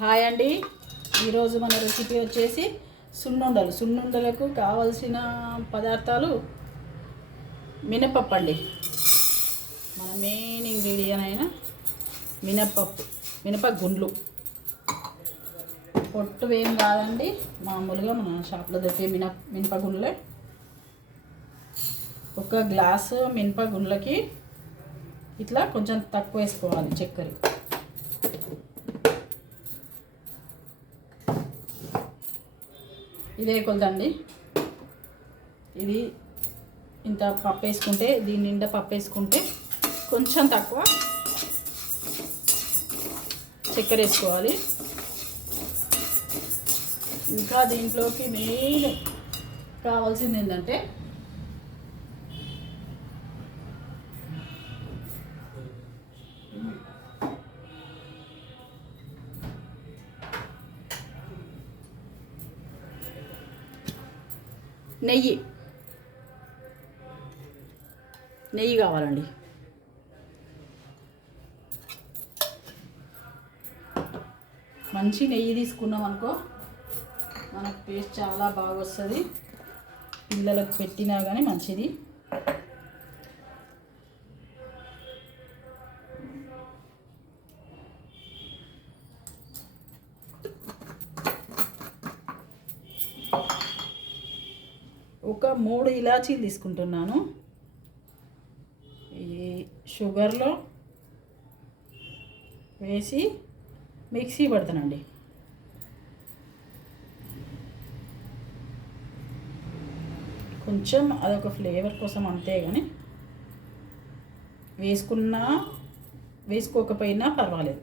Hi అండి. ఈరోజు మన రెసిపీ వచ్చేసి సున్నుండలు. సున్నుండలకు కావలసిన పదార్థాలు మినపప్పు అండి మన మెయిన్ ఇంగ్రీడియంట్ అయిన మినపప్పు మినప గుండ్లు పొట్టు ఏం కాదండి. మామూలుగా మన షాప్లో దొరికే మిన మినప గుండ్లే ఒక గ్లాసు మినప గుండ్లకి ఇట్లా కొంచెం తక్కువ వేసుకోవాలి చక్కెర. ఇదే కొలతండి ఇది ఇంత పప్పు వేసుకుంటే దీని నిండా పప్పు వేసుకుంటే కొంచెం తక్కువ చక్కెర వేసుకోవాలి. ఇంకా దీంట్లోకి మెయిన్ కావాల్సింది ఏంటంటే నెయ్యి. నెయ్యి కావాలండి. మంచి నెయ్యి తీసుకున్నాం అనుకో మనకు టేస్ట్ చాలా బాగా వస్తుంది పిల్లలకు పెట్టినా కానీ మంచిది. ఒక మూడు ఇలాచీలు తీసుకుంటున్నాను. ఈ షుగర్లో వేసి మిక్సీ పడతానండి కొంచెం అదొక ఫ్లేవర్ కోసం అంతే కానీ వేసుకున్నా వేసుకోకపోయినా పర్వాలేదు.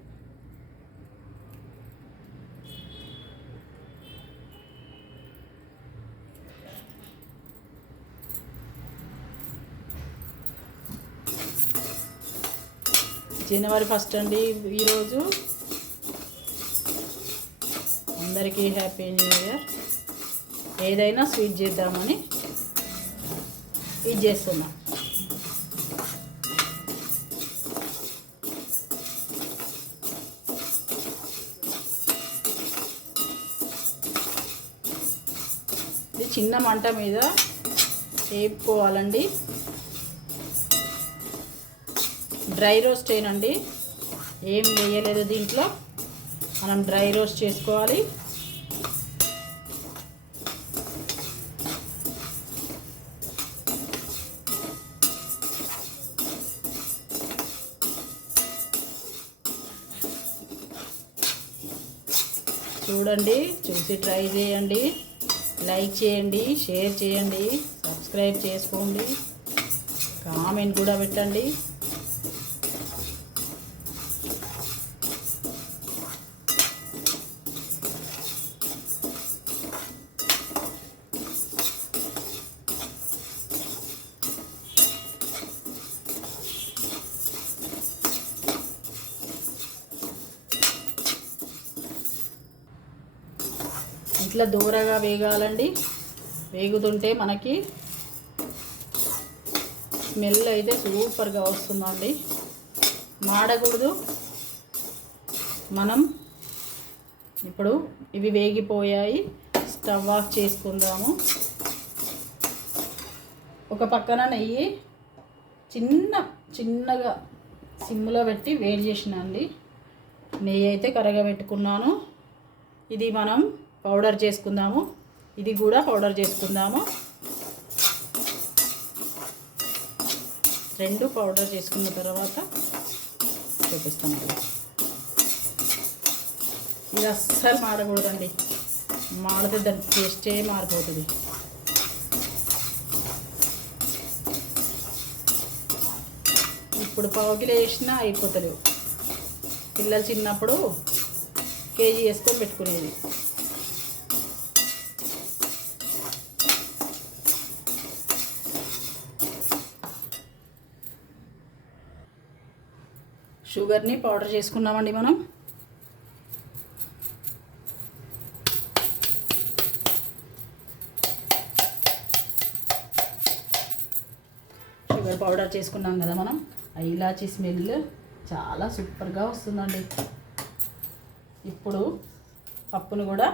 జనవరి ఫస్ట్ అండి ఈరోజు. అందరికీ హ్యాపీ న్యూ ఇయర్ ఏదైనా స్వీట్ చేద్దామని ఇది చేస్తున్నా. ఇది చిన్న మంట మీద వేపుకోవాలండి డ్రై రోస్ట్ ఏనండి. ఏం వేయలేదు దీంట్లో. మనం డ్రై రోస్ట్ చేసుకోవాలి. చూడండి చూసి ట్రై చేయండి. లైక్ చేయండి షేర్ చేయండి సబ్స్క్రైబ్ చేసుకోండి. కామెంట్ కూడా పెట్టండి. ఇట్లా దూరగా వేగాలండి. వేగుతుంటే మనకి స్మెల్ అయితే సూపర్గా వస్తుందండి. మాడకూడదు. మనం ఇప్పుడు ఇవి వేగిపోయాయి. స్టవ్ ఆఫ్ చేసుకుందాము. ఒక పక్కన నెయ్యి చిన్న చిన్నగా సిమ్లో పెట్టి వేడి చేసిన అండి. నెయ్యి అయితే కరగబెట్టుకున్నాను. ఇది మనం పౌడర్ చేసుకుందాము. ఇది కూడా పౌడర్ చేసుకుందాము. రెండు పౌడర్ చేసుకున్న తర్వాత చూపిస్తాను ఇది అస్సలు మాడకూడదండి మాడితే దాని టేస్టే మారిపోతుంది. ఇప్పుడు పావుకిలో వేసినా అయిపోతలేవు. పిల్లలు చిన్నప్పుడు కేజీ వేసుకొని పెట్టుకునేది. షుగర్ని పౌడర్ చేసుకున్నామండి మనం. షుగర్ పౌడర్ చేసుకున్నాం కదా మనం. ఆ ఇలాచీ స్మెల్ చాలా సూపర్గా వస్తుందండి. ఇప్పుడు ఇప్పుడు పప్పును కూడా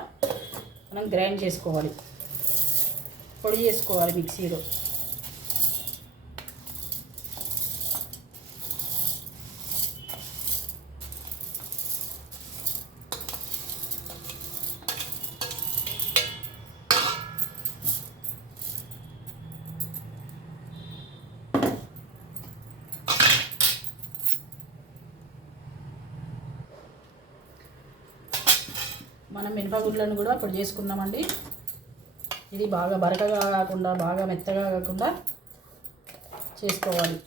మనం గ్రైండ్ చేసుకోవాలి. పొడి చేసుకోవాలి మిక్సీలో. మనం మినపగుడ్లను కూడా పొడి చేసుకున్నామండి. ఇది బాగా బరకగా కాకుండా బాగా మెత్తగా కాకుండా చేసుకోవాలి.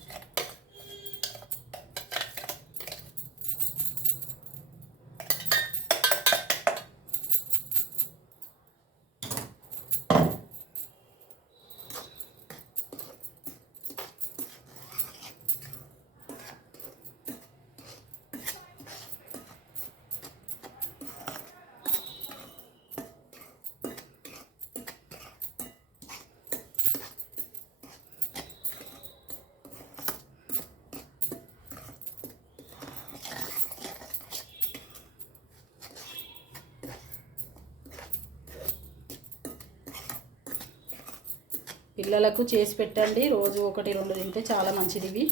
పిల్లలకు చేసి పెట్టండి. రోజు ఒకటి రెండు తింటే చాలా మంచిది ఇవి.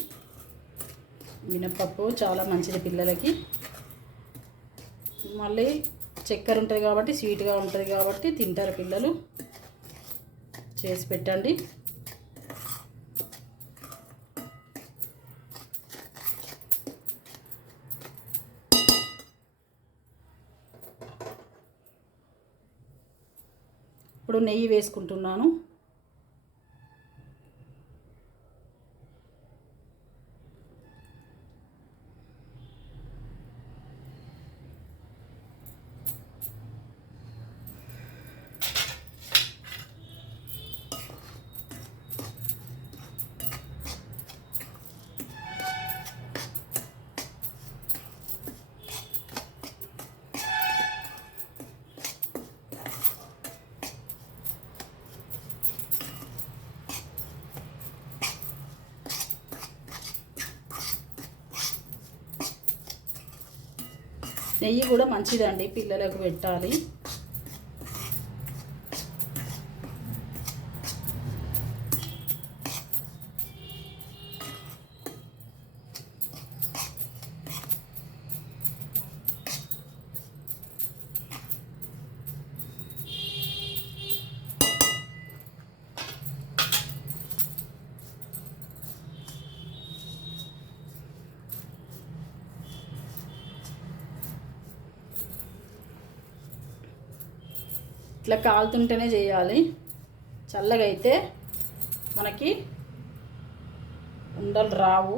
మినప్పప్పు చాలా మంచిది పిల్లలకి. మళ్ళీ చక్కెర ఉంటుంది కాబట్టి స్వీట్గా ఉంటుంది కాబట్టి తింటారు పిల్లలు. చేసి పెట్టండి. ఇప్పుడు నెయ్యి వేసుకుంటున్నాను. నెయ్యి కూడా మంచిదండి పిల్లలకు పెట్టాలి. ఇట్లా కాలుతుంటేనే చేయాలి. చల్లగా అయితే మనకి ఉండలు రావు.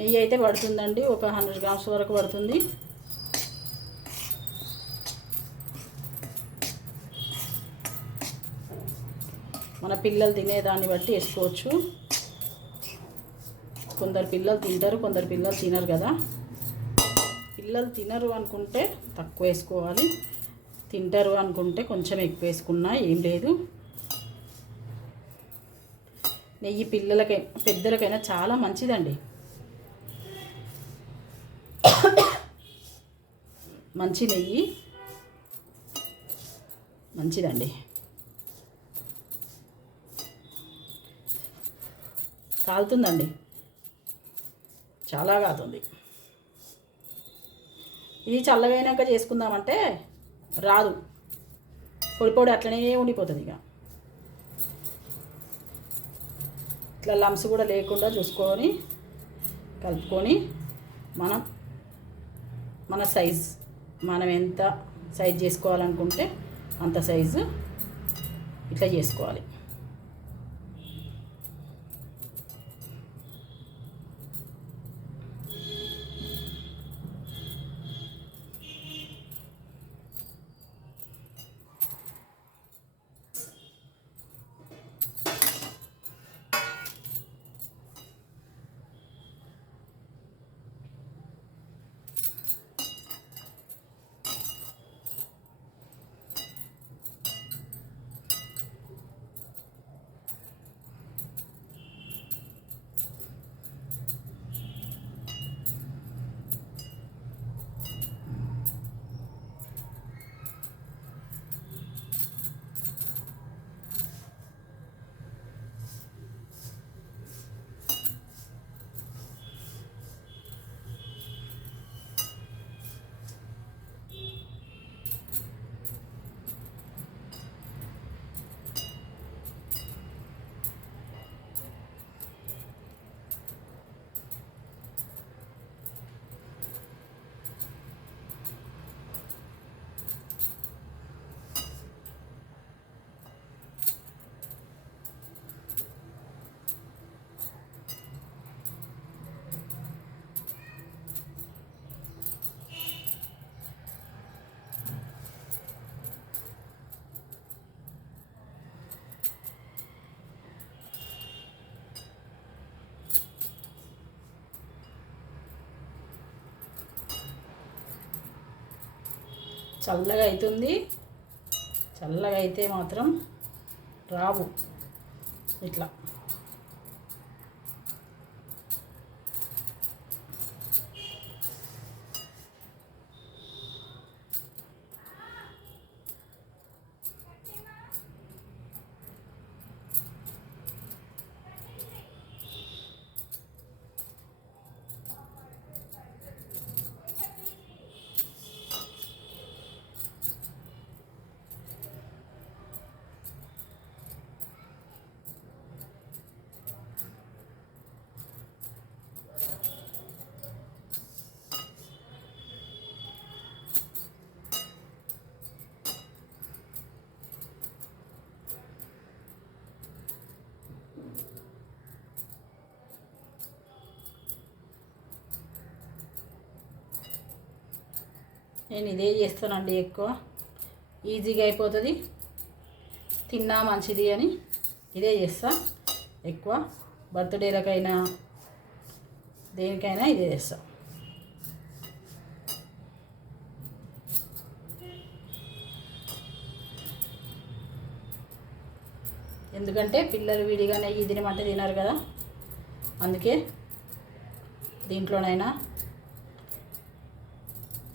నెయ్యి అయితే పడుతుందండి. ఒక హండ్రెడ్ గ్రామ్స్ వరకు పడుతుంది. మన పిల్లలు తినేదాన్ని బట్టి వేసుకోవచ్చు. కొందరు పిల్లలు తింటారు కొందరు పిల్లలు తినరు కదా. పిల్లలు తినరు అనుకుంటే తక్కువ వేసుకోవాలి. తింటారు అనుకుంటే కొంచెం ఎక్కువ వేసుకున్నా ఏం లేదు. నెయ్యి పిల్లలకై పెద్దలకైనా చాలా మంచిదండి. మంచి నెయ్యి. మంచిదండి. కాలుతుందండి. చాలా కాలుతుంది. ఇది చల్లగైనాక చేసుకుందామంటే రాదు. పొడి పొడి అట్లనే ఉండిపోతుంది ఇక. ఇట్లా లమ్స్ కూడా లేకుండా చూసుకొని కలుపుకొని మనం మన సైజ్. మనం ఎంత సైజ్ చేసుకోవాలనుకుంటే అంత సైజు ఇట్లా చేసుకోవాలి. చల్లగా అవుతుంది. చల్లగా అయితే మాత్రం రావు. ఇట్లా. నేను ఇదే చేస్తానండి ఎక్కువ. ఈజీగా అయిపోతుంది. తిన్నా మంచిది అని ఇదే చేస్తా ఎక్కువ. బర్త్డేలకైనా దేనికైనా ఇదే చేస్తా. ఎందుకంటే పిల్లలు విడిగా నెయ్యి తినమంటే తినరు కదా. అందుకే దీంట్లోనైనా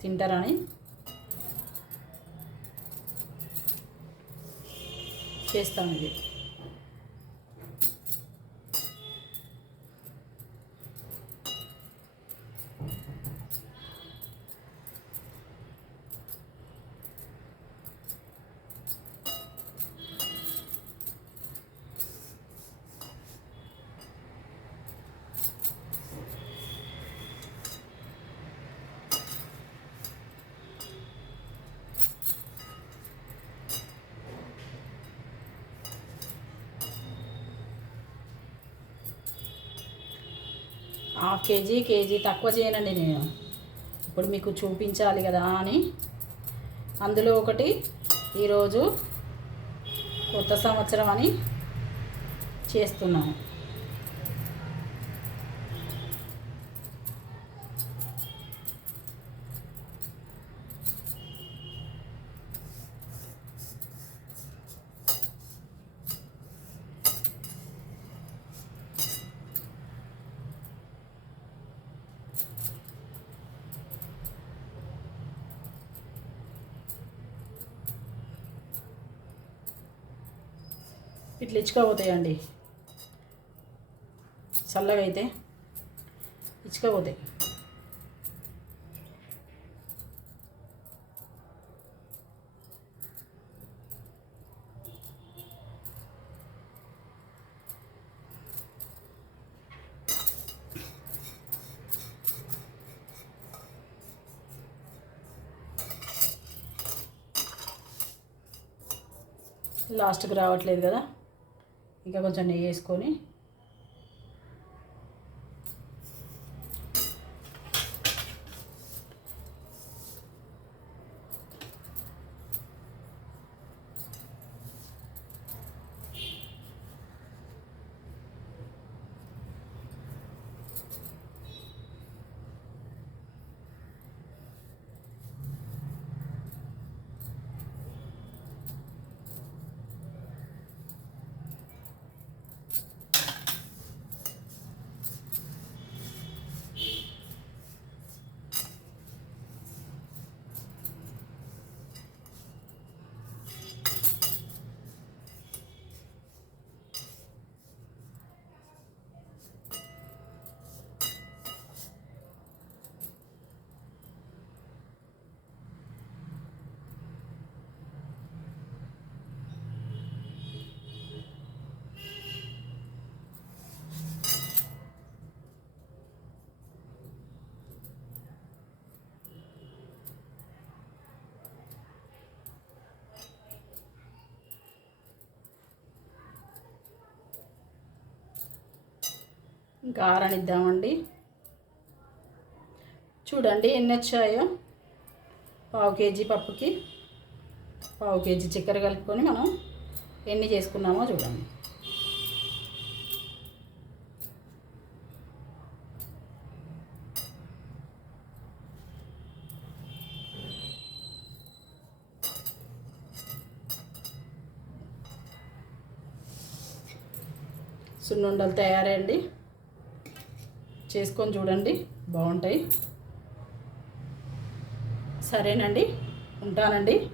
తింటారని. చేస్తాను ఇది. హాఫ్ కేజీ కేజీ తక్కువ చేయనండి నేను. ఇప్పుడు మీకు చూపించాలి కదా అని. అందులో ఒకటి ఈరోజు కొత్త సంవత్సరం అని చేస్తున్నాను ఇట్లా ఇచ్చుకోపోతాయండి చల్లగా అయితే ఇచ్చుకోపోతాయి లాస్ట్కి రావట్లేదు కదా? ఇంకా కొంచెం నెయ్యి వేసుకొని ఇంకా ఆరనిద్దామండి. చూడండి ఎన్ని వచ్చాయో పావు కేజీ పప్పుకి పావు కేజీ చక్కెర కలుపుకొని మనం ఎన్ని చేసుకున్నామో చూడండి. సున్నుండలు తయారండి. చేసుకొని చూడండి. బాగుంటాయి. సరేనండి. ఉంటానండి.